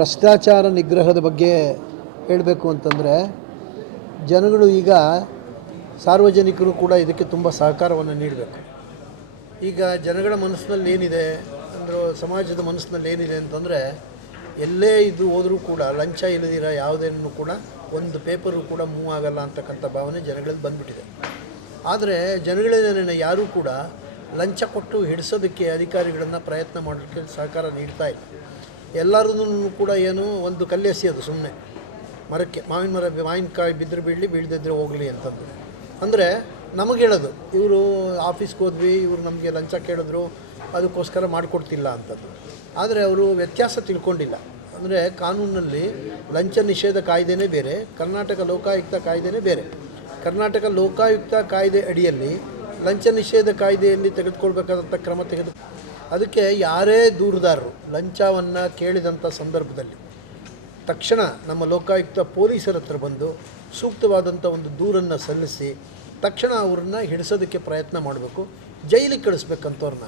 ಭ್ರಷ್ಟಾಚಾರ ನಿಗ್ರಹದ ಬಗ್ಗೆ ಹೇಳಬೇಕು ಅಂತಂದರೆ, ಜನಗಳು ಈಗ ಸಾರ್ವಜನಿಕರು ಕೂಡ ಇದಕ್ಕೆ ತುಂಬ ಸಹಕಾರವನ್ನು ನೀಡಬೇಕು. ಈಗ ಜನಗಳ ಮನಸ್ಸಿನಲ್ಲಿ ಏನಿದೆ, ಅಂದರೂ ಸಮಾಜದ ಮನಸ್ಸಿನಲ್ಲಿ ಏನಿದೆ ಅಂತಂದರೆ, ಎಲ್ಲೇ ಇದು ಹೋದರೂ ಕೂಡ, ಲಂಚ ಇಲ್ಲದಿರ ಯಾವುದೇನೂ ಕೂಡ ಒಂದು ಪೇಪರು ಕೂಡ ಮೂವ್ ಆಗಲ್ಲ ಅಂತಕ್ಕಂಥ ಭಾವನೆ ಜನಗಳಲ್ಲಿ ಬಂದ್ಬಿಟ್ಟಿದೆ. ಆದರೆ ಜನಗಳೇನೇ ಯಾರೂ ಕೂಡ ಲಂಚ ಕೊಟ್ಟು ಹಿಡಿಸೋದಕ್ಕೆ ಅಧಿಕಾರಿಗಳನ್ನು ಪ್ರಯತ್ನ ಮಾಡೋಕ್ಕೆ ಸಹಕಾರ ನೀಡ್ತಾ ಇಲ್ಲ. ಎಲ್ಲರೂ ಕೂಡ ಏನು ಒಂದು ಕಲ್ಲೆಸೆಯೋದು ಸುಮ್ಮನೆ ಮರಕ್ಕೆ, ಮಾವಿನ ಮರ ಮಾವಿನಕಾಯಿ ಬಿದ್ದರೆ ಬೀಳಲಿ ಬೀಳದಿದ್ದರೆ ಹೋಗಲಿ ಅಂತಂದು ಅಂದರೆ ನಮಗೆ ಹೇಳೋದು, ಇವರು ಆಫೀಸ್ಗೆ ಹೋದ್ವಿ, ಇವರು ನಮಗೆ ಲಂಚ ಕೇಳಿದ್ರು, ಅದಕ್ಕೋಸ್ಕರ ಮಾಡಿಕೊಡ್ತಿಲ್ಲ ಅಂತದ್ದು. ಆದರೆ ಅವರು ವ್ಯತ್ಯಾಸ ತಿಳ್ಕೊಂಡಿಲ್ಲ. ಅಂದರೆ ಕಾನೂನಲ್ಲಿ ಲಂಚ ನಿಷೇಧ ಕಾಯ್ದೆನೇ ಬೇರೆ, ಕರ್ನಾಟಕ ಲೋಕಾಯುಕ್ತ ಕಾಯ್ದೆನೇ ಬೇರೆ. ಕರ್ನಾಟಕ ಲೋಕಾಯುಕ್ತ ಕಾಯ್ದೆ ಅಡಿಯಲ್ಲಿ ಲಂಚ ನಿಷೇಧ ಕಾಯ್ದೆಯಲ್ಲಿ ತೆಗೆದುಕೊಳ್ಬೇಕಾದಂಥ ಕ್ರಮ ತೆಗೆದು ಅದಕ್ಕೆ ಯಾರೇ ದೂರುದಾರರು ಲಂಚವನ್ನು ಕೇಳಿದಂಥ ಸಂದರ್ಭದಲ್ಲಿ ತಕ್ಷಣ ನಮ್ಮ ಲೋಕಾಯುಕ್ತ ಪೊಲೀಸರ ಹತ್ರ ಬಂದು ಸೂಕ್ತವಾದಂಥ ಒಂದು ದೂರನ್ನು ಸಲ್ಲಿಸಿ ತಕ್ಷಣ ಅವ್ರನ್ನ ಹಿಡಿಸೋದಕ್ಕೆ ಪ್ರಯತ್ನ ಮಾಡಬೇಕು. ಜೈಲಿಗೆ ಕಳಿಸ್ಬೇಕಂಥವ್ರನ್ನ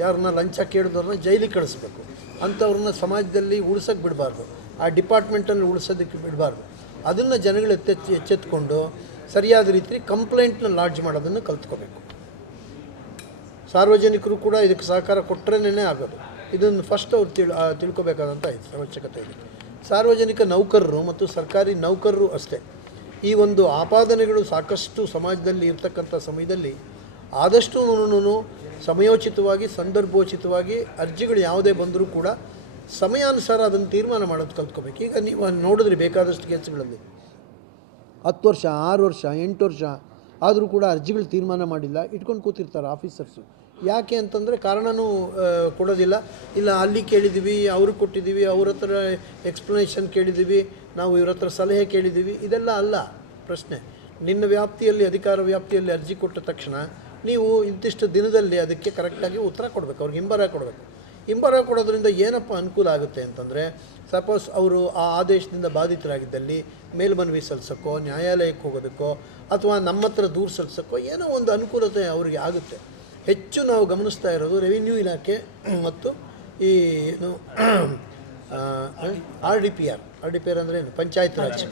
ಯಾರನ್ನ ಲಂಚ ಕೇಳಿದವ್ರನ್ನ ಜೈಲಿಗೆ ಕಳಿಸ್ಬೇಕು. ಅಂಥವ್ರನ್ನ ಸಮಾಜದಲ್ಲಿ ಉಳಿಸೋಕ್ಕೆ ಬಿಡಬಾರ್ದು. ಆ ಡಿಪಾರ್ಟ್ಮೆಂಟಲ್ಲಿ ಉಳಿಸೋದಕ್ಕೆ ಬಿಡಬಾರ್ದು. ಅದನ್ನು ಜನಗಳು ಎತ್ತೆಚ್ಚಿ ಎಚ್ಚೆತ್ಕೊಂಡು ಸರಿಯಾದ ರೀತಿ ಕಂಪ್ಲೇಂಟ್ನ ಲಾಡ್ಜ್ ಮಾಡೋದನ್ನು ಕಲ್ತ್ಕೋಬೇಕು. ಸಾರ್ವಜನಿಕರು ಕೂಡ ಇದಕ್ಕೆ ಸಹಕಾರ ಕೊಟ್ಟರೇನೇ ಆಗೋದು. ಇದನ್ನು ಫಸ್ಟ್ ಅವ್ರು ತಿಳ್ ತಿಳ್ಕೊಬೇಕಾದಂಥ ಅವಶ್ಯಕತೆ ಇದೆ. ಸಾರ್ವಜನಿಕ ನೌಕರರು ಮತ್ತು ಸರ್ಕಾರಿ ನೌಕರರು ಅಷ್ಟೇ. ಈ ಒಂದು ಆಪಾದನೆಗಳು ಸಾಕಷ್ಟು ಸಮಾಜದಲ್ಲಿ ಇರ್ತಕ್ಕಂಥ ಸಮಯದಲ್ಲಿ ಆದಷ್ಟು ಸಮಯೋಚಿತವಾಗಿ, ಸಂದರ್ಭೋಚಿತವಾಗಿ ಅರ್ಜಿಗಳು ಯಾವುದೇ ಬಂದರೂ ಕೂಡ ಸಮಯಾನುಸಾರ ಅದನ್ನು ತೀರ್ಮಾನ ಮಾಡೋದು ಕಲ್ತ್ಕೋಬೇಕು. ಈಗ ನೀವು ನೋಡಿದ್ರೆ ಬೇಕಾದಷ್ಟು ಕೇಸ್ಗಳಲ್ಲಿ. ಹತ್ತು ವರ್ಷ, ಆರು ವರ್ಷ, ಎಂಟು ವರ್ಷ, ಆದರೂ ಕೂಡ ಅರ್ಜಿಗಳು ತೀರ್ಮಾನ ಮಾಡಿಲ್ಲ, ಇಟ್ಕೊಂಡು ಕೂತಿರ್ತಾರೆ ಆಫೀಸರ್ಸು ಯಾಕೆ ಅಂತಂದರೆ ಕಾರಣನೂ ಕೊಡೋದಿಲ್ಲ. ಇಲ್ಲ, ಅಲ್ಲಿ ಕೇಳಿದ್ದೀವಿ ಅವ್ರಿಗೆ ಕೊಟ್ಟಿದ್ದೀವಿ ಅವ್ರ ಹತ್ರ ಎಕ್ಸ್ಪ್ಲನೇಷನ್ ಕೇಳಿದ್ದೀವಿ ನಾವು ಇವ್ರ ಹತ್ರ ಸಲಹೆ ಕೇಳಿದ್ದೀವಿ ಇದೆಲ್ಲ ಅಲ್ಲ ಪ್ರಶ್ನೆ. ನಿನ್ನ ವ್ಯಾಪ್ತಿಯಲ್ಲಿ, ಅಧಿಕಾರ ವ್ಯಾಪ್ತಿಯಲ್ಲಿ ಅರ್ಜಿ ಕೊಟ್ಟ ತಕ್ಷಣ ನೀವು ಇಂತಿಷ್ಟು ದಿನದಲ್ಲಿ ಅದಕ್ಕೆ ಕರೆಕ್ಟಾಗಿ ಉತ್ತರ ಕೊಡಬೇಕು, ಅವ್ರಿಗೆ ಹಿಂಬರ ಕೊಡಬೇಕು. ಹಿಂಬರ ಕೊಡೋದ್ರಿಂದ ಏನಪ್ಪ ಅನುಕೂಲ ಆಗುತ್ತೆ ಅಂತಂದರೆ ಸಪೋಸ್ ಅವರು ಆ ಆದೇಶದಿಂದ ಬಾಧಿತರಾಗಿದ್ದಲ್ಲಿ, ಮೇಲ್ಮನವಿ ಸಲ್ಲಿಸೋಕ್ಕೋ ನ್ಯಾಯಾಲಯಕ್ಕೆ ಹೋಗೋದಕ್ಕೋ, ಅಥವಾ ನಮ್ಮ ಹತ್ರ ದೂರು ಸಲ್ಲಿಸೋಕ್ಕೋ ಏನೋ ಒಂದು ಅನುಕೂಲತೆ ಅವರಿಗೆ ಆಗುತ್ತೆ. ಹೆಚ್ಚು ನಾವು ಗಮನಿಸ್ತಾ ಇರೋದು ರೆವಿನ್ಯೂ ಇಲಾಖೆ ಮತ್ತು ಈ ಏನು R D P R R D P R ಅಂದರೆ ಏನು? ಪಂಚಾಯತ್ ರಾಜ್.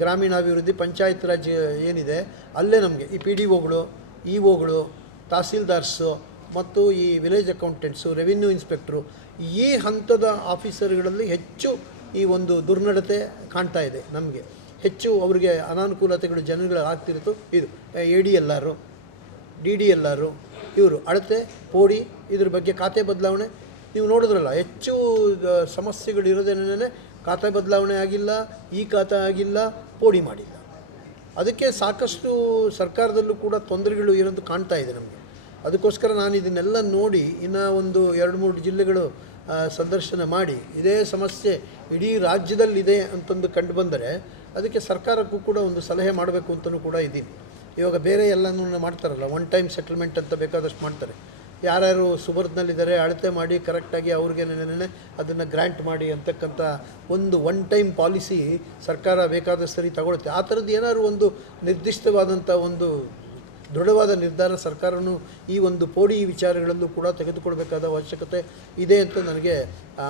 ಗ್ರಾಮೀಣಾಭಿವೃದ್ಧಿ ಪಂಚಾಯತ್ ರಾಜ್ ಏನಿದೆ ಅಲ್ಲೇ ನಮಗೆ ಈ ಪಿ ಡಿ ಒಗಳು ಇ ಒಗಳು ತಹಸೀಲ್ದಾರ್ಸು ಮತ್ತು ಈ ವಿಲೇಜ್ ಅಕೌಂಟೆಂಟ್ಸು ರೆವಿನ್ಯೂ ಇನ್ಸ್ಪೆಕ್ಟ್ರು ಈ ಹಂತದ ಆಫೀಸರ್ಗಳಲ್ಲಿ ಹೆಚ್ಚು ಈ ಒಂದು ದುರ್ನಡತೆ ಕಾಣ್ತಾ ಇದೆ ನಮಗೆ. ಹೆಚ್ಚು ಅವರಿಗೆ ಅನಾನುಕೂಲತೆಗಳು ಜನಗಳು ಆಗ್ತಿರುತ್ತೋ ಇದು A D L R D D L R ಇವರು ಅಳತೆ, ಪೋಡಿ, ಇದ್ರ ಬಗ್ಗೆ ಖಾತೆ ಬದಲಾವಣೆ, ನೀವು ನೋಡಿದ್ರಲ್ಲ, ಹೆಚ್ಚು ಸಮಸ್ಯೆಗಳಿರೋದೇನೇ ಖಾತೆ ಬದಲಾವಣೆ ಆಗಿಲ್ಲ, ಈ ಖಾತೆ ಆಗಿಲ್ಲ, ಪೋಡಿ ಮಾಡಿಲ್ಲ. ಅದಕ್ಕೆ ಸಾಕಷ್ಟು ಸರ್ಕಾರದಲ್ಲೂ ಕೂಡ ತೊಂದರೆಗಳು ಇರೋದು ಕಾಣ್ತಾ ಇದೆ ನಮಗೆ. ಅದಕ್ಕೋಸ್ಕರ ನಾನು ಇದನ್ನೆಲ್ಲ ನೋಡಿ, ಇನ್ನು ಒಂದು ಎರಡು ಮೂರು ಜಿಲ್ಲೆಗಳು ಸಂದರ್ಶನ ಮಾಡಿ, ಇದೇ ಸಮಸ್ಯೆ ಇಡೀ ರಾಜ್ಯದಲ್ಲಿದೆ ಅಂತಂದು ಕಂಡು ಬಂದರೆ, ಅದಕ್ಕೆ ಸರ್ಕಾರಕ್ಕೂ ಕೂಡ ಒಂದು ಸಲಹೆ ಮಾಡಬೇಕು ಅಂತಲೂ ಕೂಡ ಇದ್ದೀನಿ. ಇವಾಗ ಬೇರೆ ಎಲ್ಲನೂ ಮಾಡ್ತಾರಲ್ಲ ಒನ್ ಟೈಮ್ ಸೆಟಲ್ಮೆಂಟ್ ಅಂತ ಬೇಕಾದಷ್ಟು ಮಾಡ್ತಾರೆ. ಯಾರ್ಯಾರು ಸುಬರ್ದ್ನಲ್ಲಿದ್ದಾರೆ, ಅಳತೆ ಮಾಡಿ ಕರೆಕ್ಟಾಗಿ ಅವ್ರಿಗೆ ನೆನೆ ಅದನ್ನು ಗ್ರ್ಯಾಂಟ್ ಮಾಡಿ ಅಂತಕ್ಕಂಥ ಒಂದು ಒನ್ ಟೈಮ್ ಪಾಲಿಸಿ ಸರ್ಕಾರ ಬೇಕಾದಷ್ಟು ಸರಿ ತಗೊಳುತ್ತೆ. ಆ ಥರದ್ದು ಏನಾದ್ರು ಒಂದು ನಿರ್ದಿಷ್ಟವಾದಂಥ ಒಂದು ದೃಢವಾದ ನಿರ್ಧಾರ ಸರ್ಕಾರನು ಈ ಒಂದು ಪೋಡಿ ವಿಚಾರಗಳಲ್ಲೂ ಕೂಡ ತೆಗೆದುಕೊಳ್ಬೇಕಾದ ಅವಶ್ಯಕತೆ ಇದೆ ಅಂತ ನನಗೆ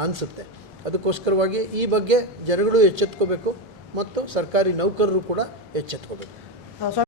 ಅನಿಸುತ್ತೆ. ಅದಕ್ಕೋಸ್ಕರವಾಗಿ ಈ ಬಗ್ಗೆ ಜನಗಳು ಎಚ್ಚೆತ್ಕೋಬೇಕು ಮತ್ತು ಸರ್ಕಾರಿ ನೌಕರರು ಕೂಡ ಎಚ್ಚೆತ್ಕೋಬೇಕು.